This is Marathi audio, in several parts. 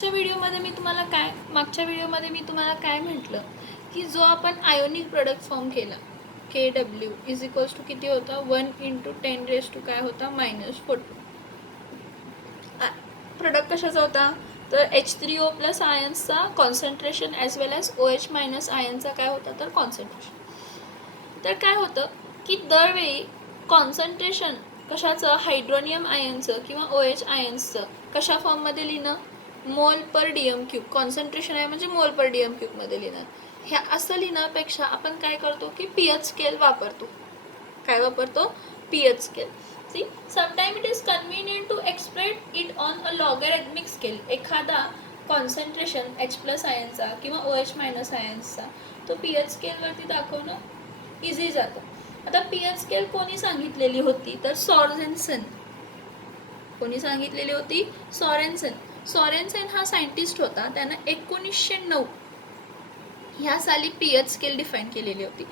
मागच्या व्हिडिओमध्ये मी तुम्हाला काय म्हटलं की जो आपण आयोनिक प्रोडक्ट फॉर्म केला KW इज इक्वल्स टू किती होता 1 × 10⁻² काय होता -14. प्रोडक्ट कशाचा होता तर H3O प्लस आयन्सचा कॉन्सन्ट्रेशन ॲज वेल ॲज OH मायनस आयनचा काय होता तर कॉन्सन्ट्रेशन. तर काय होतं की दरवेळी कॉन्सन्ट्रेशन कशाचं हायड्रोनियम आयनचं किंवा OH आयन्सचं कशा फॉर्ममध्ये लिहिणं मोल पर डीएम क्यूब. कॉन्सन्ट्रेशन आहे म्हणजे मोल पर डीएम क्यूबमध्ये लिहिणार. ह्या असं लिहिण्यापेक्षा आपण काय करतो की पीएच स्केल वापरतो. काय वापरतो pH scale. See sometime it is convenient to express it on a logarithmic scale. एखादा कॉन्सन्ट्रेशन H+ आयनचा किंवा OH मायनस आयन्सचा तो पीएच स्केलवरती दाखवणं इझी जातं. आता पीएच स्केल कोणी सांगितलेली होती तर सॉरेन्सन. कोणी सांगितलेली होती सॉरेन्सन. सॉरेन्सन हा सायंटिस्ट होता. त्यानं 1909 ह्या साली पीएच स्केल डिफाईन केलेली होती.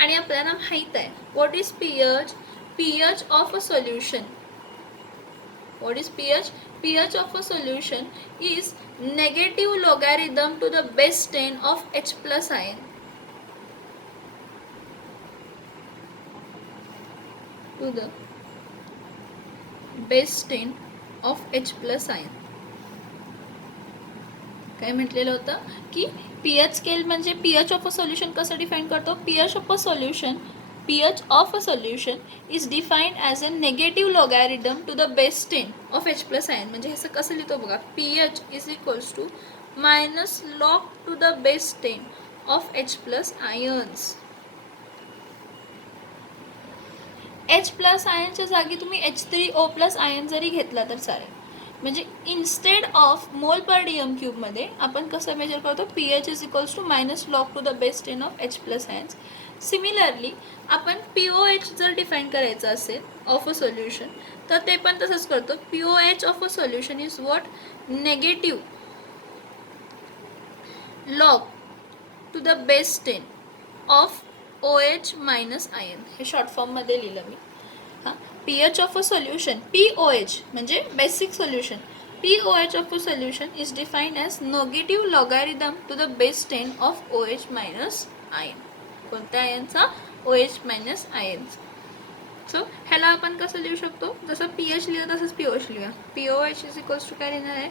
आणि आपल्याला माहीत आहे what is pH. PH of a solution. What is pH. pH of a solution is negative logarithm to the base 10 of H+ ion. To the base 10 of H+ ion. काय म्हटलेलं होतं की पीएच स्केल म्हणजे पीएच ऑफ अ सोल्युशन कसं डिफाईन करतो. PH of a solution is defined as a negative logarithm to the base 10 of H+ ion. म्हणजे हे कसं लिहितो बघा. PH is equals to -log to the base 10 of H+ ions. H+ आयनच्या जागी तुम्ही H3O+ आयन जरी घेतला तर चालेल. म्हणजे instead of mole per DM क्यूबमध्ये आपण कसं मेजर करतो pH is equals to -log to the base 10 of H+ ions. Similarly आपण POH जर डिफाईन करायचं असेल ऑफ अ सोल्युशन तर ते पण तसंच करतो. POH of a solution is what negative log to the base 10 of OH minus ion. हे शॉर्ट फॉर्ममध्ये लिहिलं मी. pH of a solution POH म्हणजे basic solution. POH of a solution is defined as negative logarithm to the base 10 of OH minus ion. कोणत्या आयनचा OH minus ion. सो ह्याला आपण कसं लिहू शकतो जसं pH लिहिलं तसंच POH लिहूया. POH इज इक्वल्स टू काय लिहिणार आहे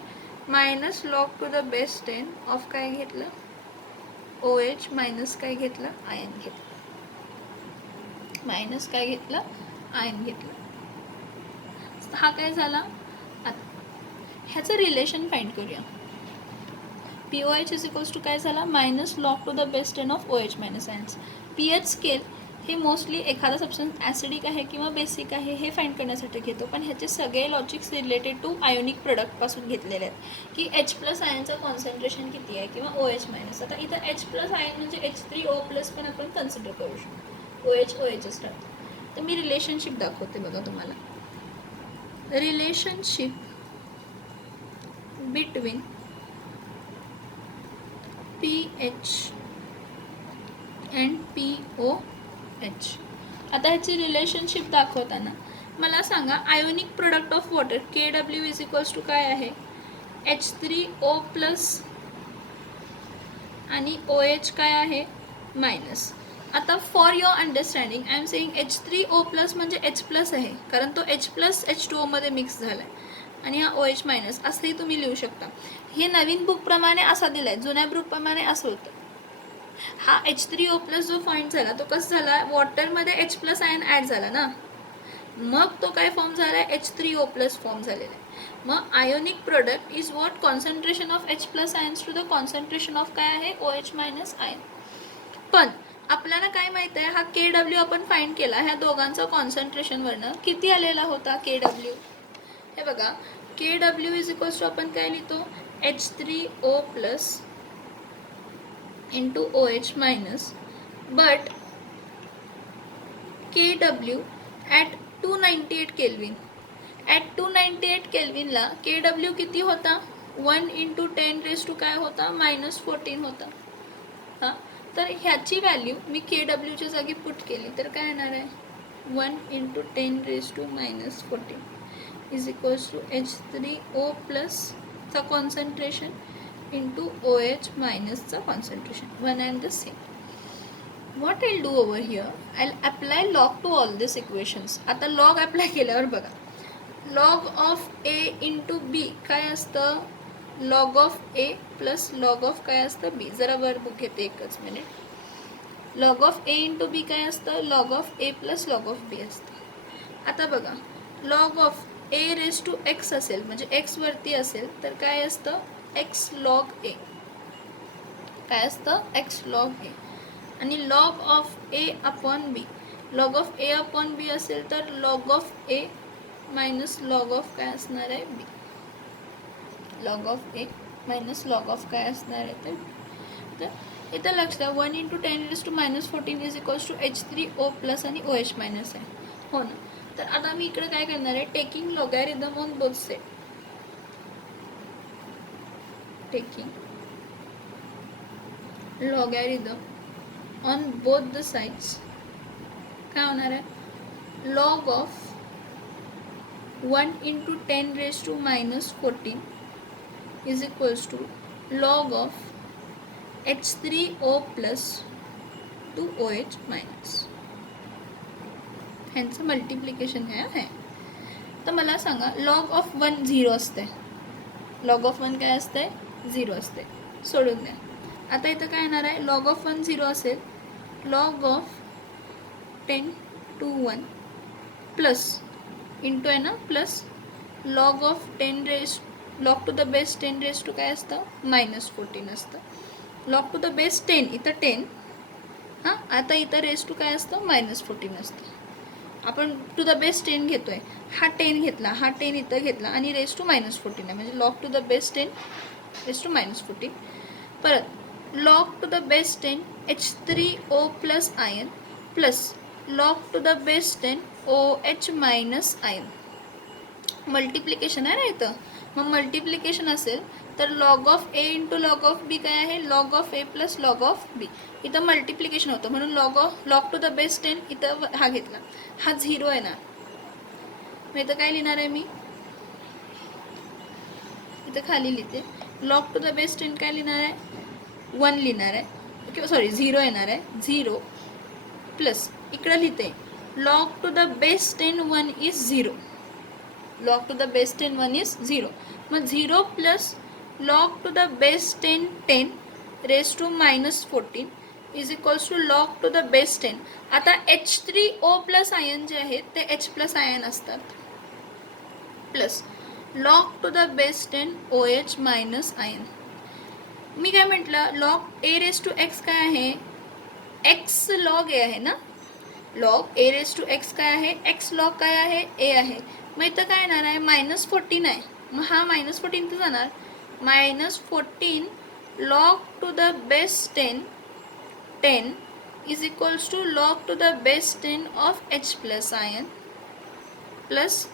-log to the base 10 of काय घेतलं OH मायनस काय घेतलं आयन घेतलं. मायनस काय घेतलं आयन घेतलं. हा काय झाला. आता ह्याचं रिलेशन फाइंड करूया. POH इज इक्वल्स टू काय झाला -log to the base 10 of OH minus ions. PH scale हे मोस्टली एखादा सबस्टन्स ॲसिडिक आहे किंवा बेसिक आहे हे फाइंड करण्यासाठी घेतो. पण ह्याचे सगळे लॉजिक्स रिलेटेड टू आयोनिक प्रोडक्टपासून घेतलेले आहेत की H+ आयनचं कॉन्सन्ट्रेशन किती आहे किंवा OH मायनस. आता इथं H+ आयन म्हणजे H3O+ पण आपण कन्सिडर करू शकतो. OHच राहतो. तर मी रिलेशनशिप दाखवते बघा तुम्हाला. Relationship between pH and POH. आता ह्याची रिलेशनशिप दाखवताना मला सांगा ionic product of water KW is equals to काय आहे H3O+ आणि OH काय आहे मायनस. आता for your understanding I am saying H3O+ म्हणजे H+ आहे कारण तो H+ H2O मध्ये मिक्स झाला आहे आणि हा OH मायनस असंही तुम्ही लिहू शकता. हे नवीन बुकप्रमाणे असा दिला आहे. जुन्या बुकप्रमाणे असं होतं. हा H3O+ जो फाइंड झाला तो कसं झाला वॉटरमध्ये H+ आयन ॲड झाला ना मग तो काय फॉर्म झाला आहे H3O+ फॉर्म झालेला आहे. मग ionic product is what concentration of H+ ions to the concentration of काय आहे OH मायनस आयन. पण आपल्याला काय माहिती आहे हा KW आपण फाइंड केला. ह्या दोघांचा कॉन्सन्ट्रेशनवरनं किती आलेला होता KW. हे बघा KW इज इक्वल्स टू आपण काय लिहितो H3O+ into OH minus but KW at 298 Kelvin. At 298 Kelvin ला KW किती होता 1 × 10⁻² काय होता -14 होता. हां तर ह्याची व्हॅल्यू मी KWच्या जागी पुट केली तर काय येणार आहे 1 × 10⁻⁻14 इज इक्वल्स टू H3O+ चा कॉन्सन्ट्रेशन इंटू OH मायनसचा concentration, one and the same. What I do over here, I apply log to all this equations. आता लॉग अप्लाय केल्यावर बघा, log of A into B काय असतं, log of A plus log of काय असतं बी. जरा वर बुक घेते एकच मिनिट. Log of A into B काय असतं, log of A plus log of B असतं. आता बघा, log of a raise to x असेल म्हणजे एक्स वरती असेल तर काय असतं, एक्स लॉग ए. काय असतं, एक्स लॉग ए. आणि log of A upon B, log of A upon B असेल तर log of A minus log of काय असणार आहे B. Log of A minus log of काय असणार आहे तर इथं लक्ष द्या, 1 × 10⁻⁻14 is equals to H3O plus आणि OH मायनस आहे, हो ना. तर आता मी इकडे काय करणार आहे, taking logarithm on both side, taking logarithm on both the sides. काय होणार आहे, log of 1 × 10⁻⁻14 is equals to log of H3O plus to OH minus. ह्यांचं मल्टिप्लिकेशन आहे. तर मला सांगा, लॉग ऑफ 1 0 असते, लॉग ऑफ 1 काय असते 0 असते, सोडून द्या. आता इथं काय येणार आहे, लॉग ऑफ 1 0 असेल, log of 10 to 1 plus into आहे ना plus log of 10 raise log to the base 10 raise to काय असतं -14 असतं. लॉग टू द बेस 10 इथं 10, हां आता इथं रेस टू काय असतं -14 असतं. आपण टू द बेस 10 घेतोय, हा 10 घेतला, हा 10 इथं घेतला आणि रेस टू -14 आहे, म्हणजे log to the base 10 raise to -14. परत log to the base 10 H3O plus ion plus log to the base 10 OH minus ion. Multiplication आहे ना इथं, मग मल्टिप्लिकेशन असेल तर log of A into log of B काय आहे, log of A plus log of B. इथं मल्टिप्लिकेशन होतं म्हणून लॉग टू द बेस 10 इथं हा घेतला, हा 0 आहे ना, मग इथं काय लिहिणार आहे मी, इथं खाली लिहिते लॉग टू द बेस 10 काय लिहिणार आहे 1 लिहिणार आहे, किंवा सॉरी 0 येणार आहे, 0 प्लस इकडं लिहिते log to the base 10 1 is 0, log to the base 10 1 is 0. मग 0 plus log to the base 10 10 raise to -14 is equals to log to the base 10. आता H3O प्लस आयन जे आहेत ते H प्लस आयन असतात, plus log to the base 10 OH minus ion. मी काय म्हटलं, log A raise to x काय आहे, एक्स लॉग ए आहे ना, log A raise to x काय आहे, एक्स लॉग काय आहे ए आहे. मग इथं काय येणार आहे -14 आहे, मग हा -14 तर जाणार, -14 log to the base 10 10 is equals to log to the base 10 of H plus ion plus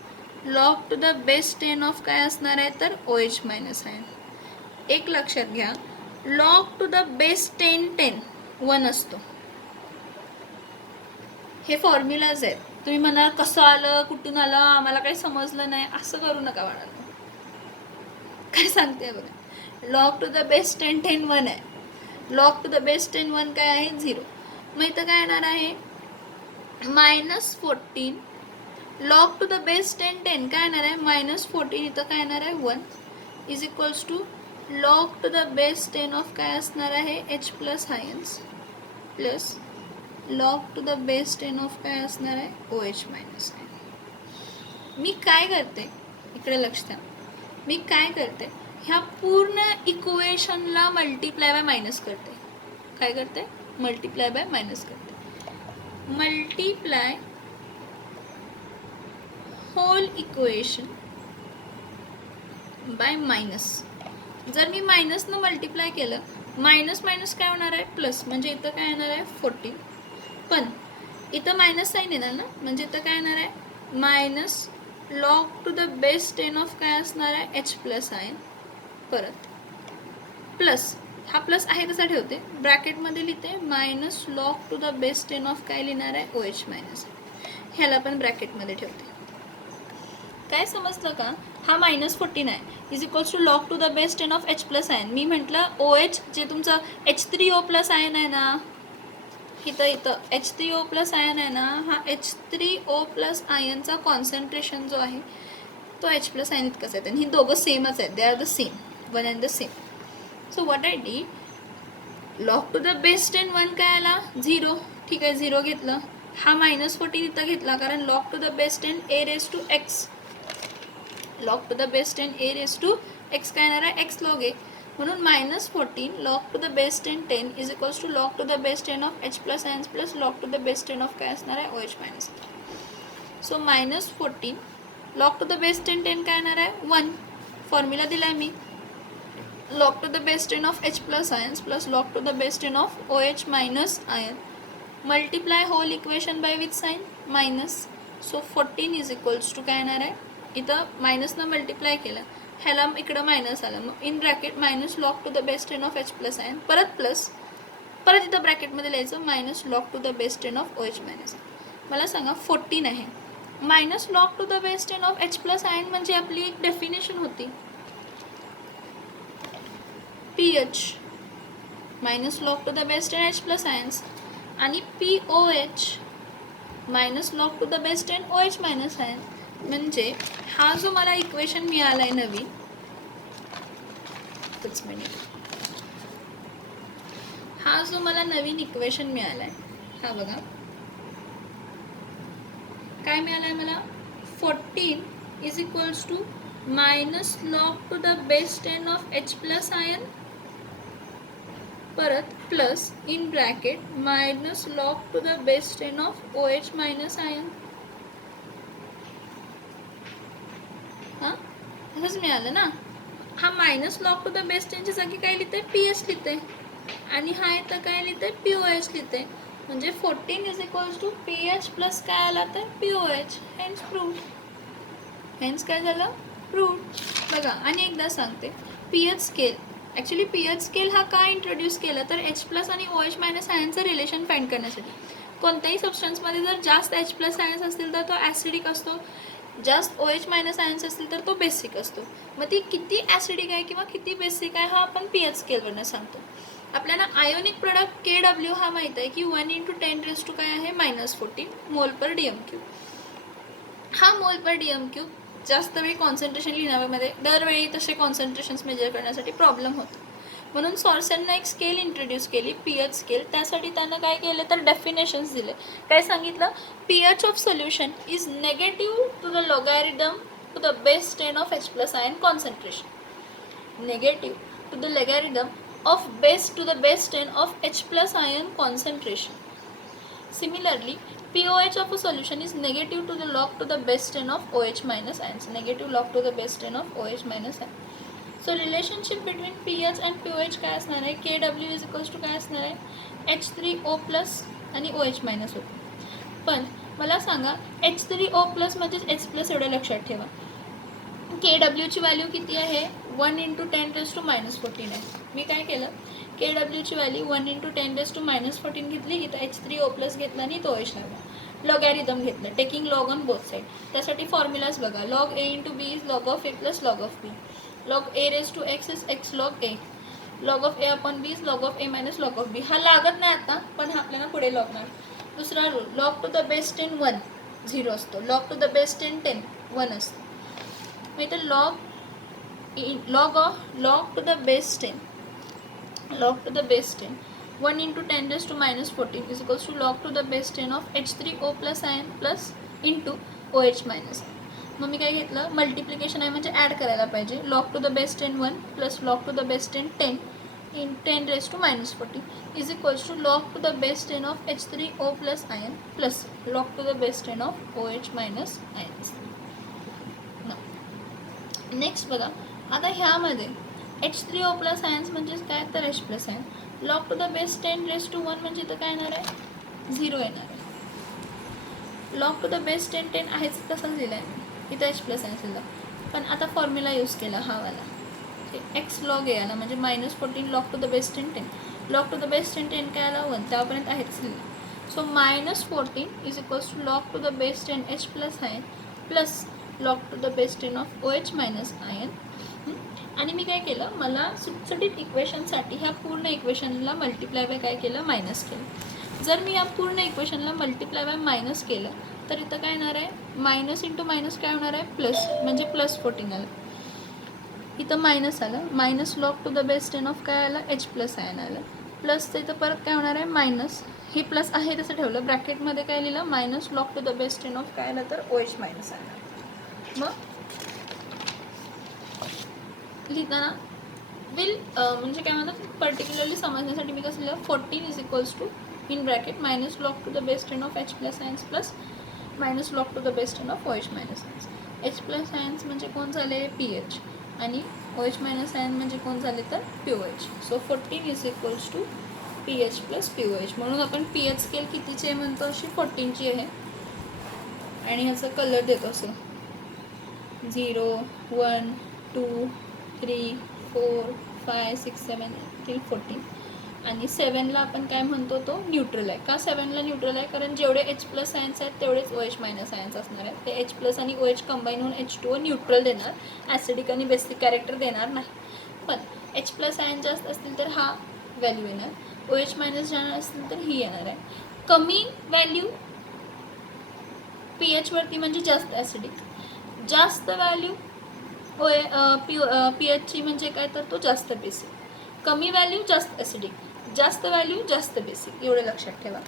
log to the base 10 of काय असणार आहे तर OH मायनस आयन. एक लक्षात घ्या, लॉग टू द बेस 10 10 1 असतो. हे फॉर्म्युलाज आहेत. तुम्ही म्हणाल कसं आलं, कुठून आलं, आम्हाला काही समजलं नाही, असं करू नका म्हणाल. काय सांगते बघा, लॉग टू द बेस 10 10 1 आहे, लॉग टू द बेस 10 1 काय आहे 0. मग इथं काय येणार आहे -14 लॉग टू द बेस 10 10 काय येणार आहे -14 इथं काय येणार आहे 1 is equals to log to the base 10 of काय असणार आहे H plus ions plus log to the base 10 of काय असणार आहे OH मायनस आयन. मी काय करते इकडे लक्ष द्या, मी काय करते ह्या पूर्ण इक्वेशनला मल्टिप्लाय बाय मायनस करते. काय करते, मल्टिप्लाय बाय मायनस करते. Multiply whole equation by minus. जर मी मायनसनं मल्टिप्लाय केलं, मायनस मायनस काय होणार आहे प्लस, म्हणजे इथं काय येणार आहे 14, पण इथं मायनस साईन येणार ना, म्हणजे इथं काय येणार आहे minus log to the base 10 of काय असणार आहे H प्लस आयन, परत प्लस हा प्लस आहे तसा ठेवते, ब्रॅकेटमध्ये लिहिते minus log to the base 10 of काय लिहिणार आहे OH मायनस, ह्याला पण ब्रॅकेटमध्ये ठेवते. काय समजलं का? हा -14 आहे is equals to log to the base 10 of H plus ion. मी म्हटलं OH जे तुमचं H3O प्लस आयन आहे ना, इथं H3O प्लस आयन आहे ना, हा H3O प्लस आयनचा कॉन्सन्ट्रेशन जो आहे तो H प्लस आयन इतकाच आहे. आणि ही दोघं सेमच आहेत, they are the same, one and the same. So what I D, log to the base 10 1 काय आला 0. ठीक आहे, 0 घेतलं. हा -14 इथं घेतला कारण log to the base 10 a raise to x, log to the base 10 a raise to x काय येणार आहे x लॉग a. म्हणून -14 log to the base 10 is equals to log to the base 10 of H plus ions plus log to the base 10 of काय असणार आहे OH minus. So -14 log to the base 10 काय येणार आहे 1. फॉर्म्युला दिला आहे मी, log to the base 10 of H plus ions plus log to the base 10 of OH minus ion, multiply whole equation by which sign minus. So 14 is equals to काय येणार आहे, इथं मायनसनं मल्टिप्लाय केलं, ह्याला इकडं मायनस आलं, मग in bracket minus log to the base 10 of H plus ion, परत प्लस, परत इथं ब्रॅकेटमध्ये लिहायचं minus log to the base 10 of OH minus. मला सांगा 14 आहे minus log to the base 10 of H plus ion म्हणजे आपली एक डेफिनेशन होती pH minus log to the base 10 H plus ions आणि POH minus log to the base 10 OH minus ion. म्हणजे हा जो मला इक्वेशन मिळाला आहे नवीन, हा जो मला नवीन इक्वेशन मिळाला आहे, हा बघा काय मिळालं आहे मला, 14 is equals to minus log to the base 10 of H plus ion परत plus in bracket minus log to the base 10 of OH minus ion. हां असंच मिळालं ना. हा minus log to the base 10च्या जागी काय लिहिते PH लिहिते आणि हा इथं काय लिहिते POH लिहिते. म्हणजे 14 is equals to PH plus काय आला तर POH. Hence proved. हेन्स काय झालं प्रूव्ड. बघा आणि एकदा सांगते, pH scale, actually pH scale हा का इंट्रोड्यूस केला तर H प्लस आणि OH मायनस आयनचं रिलेशन फाइंड करण्यासाठी. कोणत्याही सबस्टन्समध्ये जर जास्त H प्लस आयन्स असतील तर तो ॲसिडिक असतो, जास्त OH मायनस आयन्स असतील तर तो बेसिक असतो. मग ती किती ॲसिडिक आहे किंवा किती बेसिक आहे हा आपण pH स्केलवरनं सांगतो. आपल्याला आयोनिक प्रोडक्ट KW हा माहीत आहे की 1 × 10⁻² काय आहे -14 मोल पर DM3. हा मोल पर DM3 जास्त वेळी कॉन्सन्ट्रेशन लिहिण्यामध्ये दरवेळी तसे कॉन्सन्ट्रेशन्स मेजर करण्यासाठी प्रॉब्लेम होतो. म्हणून सॉर्सेननं एक स्केल इंट्रोड्यूस केली pH स्केल. त्यासाठी त्यानं काय केलं तर डेफिनेशन्स दिले. काय सांगितलं, pH of solution is negative to the logarithm to the base 10 of H plus ion concentration, negative to the logarithm of base to the base 10 of H plus ion concentration. Similarly, pOH of a solution is negative to the log to the base 10 of OH minus ions. Negative log to the base 10 of OH minus ion. So relationship between pH and pOH काय असणार आहे, KW is equals to काय असणार आहे H3O plus आणि OH minus होतं. पण मला सांगा H3O plus म्हणजेच H plus एवढं लक्षात ठेवा. KWची व्हॅल्यू किती आहे 1 × 10⁻14 आहे. मी काय केलं, KWची व्हॅल्यू 1 × 10⁻14 घेतली, इथं H3O प्लस घेतला आणि तो OH लावला, लॉगॅरिदम घेतलं, taking log on both side. त्यासाठी फॉर्म्युलाज बघा, log A × B is log of A plus log of B, log A raise to X is X log A, log of A upon B is log of A minus log of B. हा लागत नाही आता, पण हा आपल्याला पुढे लागणार. दुसरा rule, log to the base 10 1 0 असतो, log टू द बेस 10 10 1 असतो. मग इथं log to the base 10 1 × 10⁻14 is equals to log to the base 10 of H3O plus ion plus into OH minus. मग मी काय घेतलं, मल्टिप्लिकेशन आहे म्हणजे ॲड करायला पाहिजे. log to the base 10 1 plus log to the base 10 10 in 10⁻14 is equals to log to the base 10 of H3O plus ion plus log to the base 10 of OH minus ions. Next बघा, आता ह्यामध्ये H3O प्लस आयन्स म्हणजेच काय तर H plus ion, log to the base 10⁻1 म्हणजे इथं काय येणार आहे 0 येणार आहे. लॉग टू द बेस 10 10 आहेच तसंच दिलं आहे, इथं H प्लस आयन दिलं. पण आता फॉर्म्युला यूज केला हा वाला, X log A आला म्हणजे -14 log to the base 10 10, log to the base 10 10 काय आला 1, त्यापर्यंत आहेच लिहिलं. So -14 is equals to log to the base 10 H plus ion plus log to the base 10 of OH minus ion. आणि मी काय केलं, मला सुटसुटीत इक्वेशनसाठी ह्या पूर्ण इक्वेशनला मल्टिप्लाय बाय काय केलं, मायनस केलं. जर मी या पूर्ण इक्वेशनला मल्टिप्लाय बाय मायनस केलं तर इथं काय येणार आहे, मायनस इंटू मायनस काय होणार आहे, प्लस, म्हणजे प्लस 14 आलं. इथं मायनस आलं, minus log to the base 10 of काय आलं, H प्लस आयन आलं. प्लसचं इथं परत काय होणार आहे, मायनस, हे प्लस आहे तसं ठेवलं, ब्रॅकेटमध्ये काय लिहिलं, minus log to the base 10 of काय आलं तर OH मायनस आयन. मग लिहिताना म्हणजे काय म्हणतात, पर्टिक्युलरली समजण्यासाठी मी कसं लिहिलं, 14 is equals to in bracket minus log to the base 10 of H plus ions plus minus log to the base 10 of OH minus ions. H plus ions म्हणजे कोण झाले, PH, आणि OH मायनस आयन म्हणजे कोण झाले तर POH. So 14 is equals to PH plus POH. म्हणून आपण PH स्केल कितीची आहे म्हणतो, अशी 14ची आहे. आणि ह्याचा कलर देतो असं 0, 1, 2, 3, 4, 5, 6, 7 टिल 14. आणि 7ला आपण काय म्हणतो, तो न्यूट्रल आहे. का 7ला न्यूट्रल आहे, कारण जेवढे H प्लस आयन्स आहेत तेवढेच OH मायनस आयन्स असणार आहेत. ते H प्लस आणि OH कंबाईन होऊन H2O न्यूट्रल देणार, ॲसिडिक आणि बेसिक कॅरेक्टर देणार नाही. पण H प्लस आयन जास्त असतील तर हा व्हॅल्यू येणार, OH मायनस जाणार असतील तर ही येणार आहे. कमी व्हॅल्यू PH वरती म्हणजे जास्त ॲसिडिक, जास्त व्हॅल्यू PHची म्हणजे काय तर तो जास्त बेसिक, कमी व्हॅल्यू जास्त ॲसिडिक, जास्त व्हॅल्यू जास्त बेसिक, एवढं लक्षात ठेवा.